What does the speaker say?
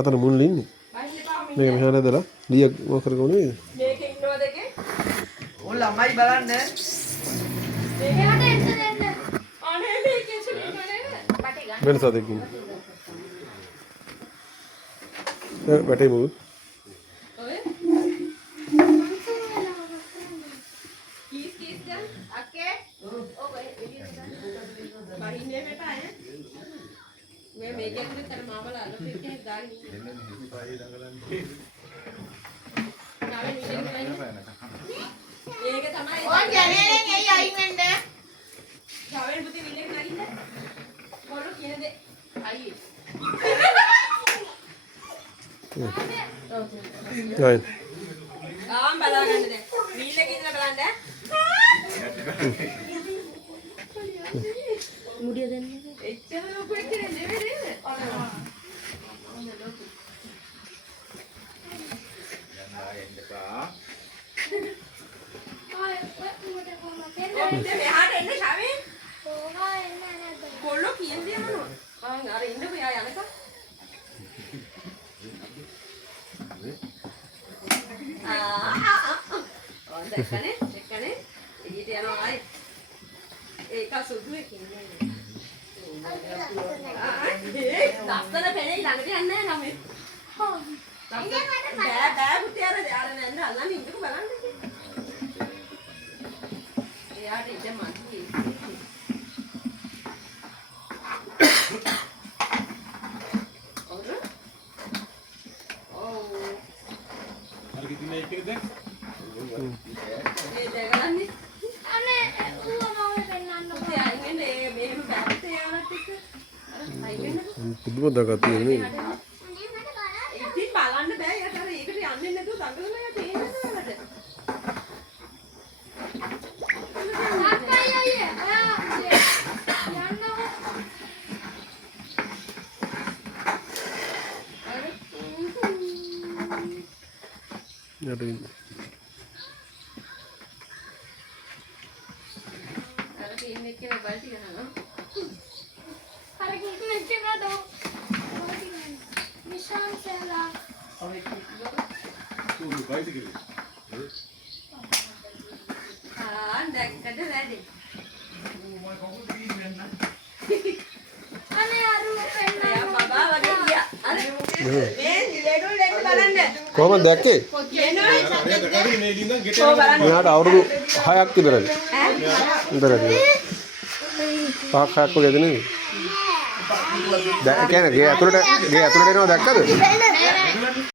අතන මුල්ල ඉන්නේ. මේක මෙහාට ඇදලා ලිය මොකද කරගන්නේ? මේකේ ඉන්නව දෙකේ. ඕ ළමයි බලන්න. මේකට එන්න දෙන්න. අනේ මේකේ සුලිකනේ. බටේ ගන්න. වෙනසක් දෙකින්. බටේ මුල්. ඔය. කීස් ගන්න. අක්කේ. ඔව් එළියට ගන්න. බහින්නේ මෙපා ඈ. මේ මේකේ අතර මාමලා අල්ලපු එකේ දාන්නේ. ඒක තමයි ඕන් ජනේලෙන් එයි අයින් වෙන්න. ගාවෙන් පුතේ විල්ලෙන් නගින්න. මොළු කියන දේ අයියේ. right ආම් බලා ගන්න දැන්. විල්ලක ඉඳලා බලන්න. මුඩිය දෙන්න. එච්චර ලොකු එකක් නෙවෙයි නේද? මෙහාට එන්න ශාවේ. කොල්ලෝ කියන්නේ මොනවද? අර ඉන්නකෝ යා යනකම්. දැක්කනේ ඊට යනවා ආයේ. ඒක සුදු එකනේ. ලස්සන පෙනේ ළඟට යන්නේ නැහැ නම. බෑ පුතේ අර නෑ අල්ලන්න ඉන්නකෝ බලන්න. එයාට ඉඳ මන්ති. පුදුම දකක් තියෙන්නේ. ඉතින් බලන්න බෑ යට අර ඒකට යන්නේ නැතුව දඟලලා යට එන්නේ නැවලට. යට ඉන්න. අර තින්නේ කියලා බලටි ගන්නවා. අර කිසි මෙච්ච නඩෝ. නිශාන් සලා. දැක්කද වැඩි. අනේ අරු පෙන්න. බබා වගේ ගියා. අර මේ ලෙඩුල් දෙන්න බලන්න. කොහමද දැක්කේ? මෙයාට අවුරුදු 6ක් විතරයි. විතරයි. 5ක් 6ක් වගේ දෙන්නේ. දැන් කියන්නේ ගේ ඇතුළට එනවා දැක්කද?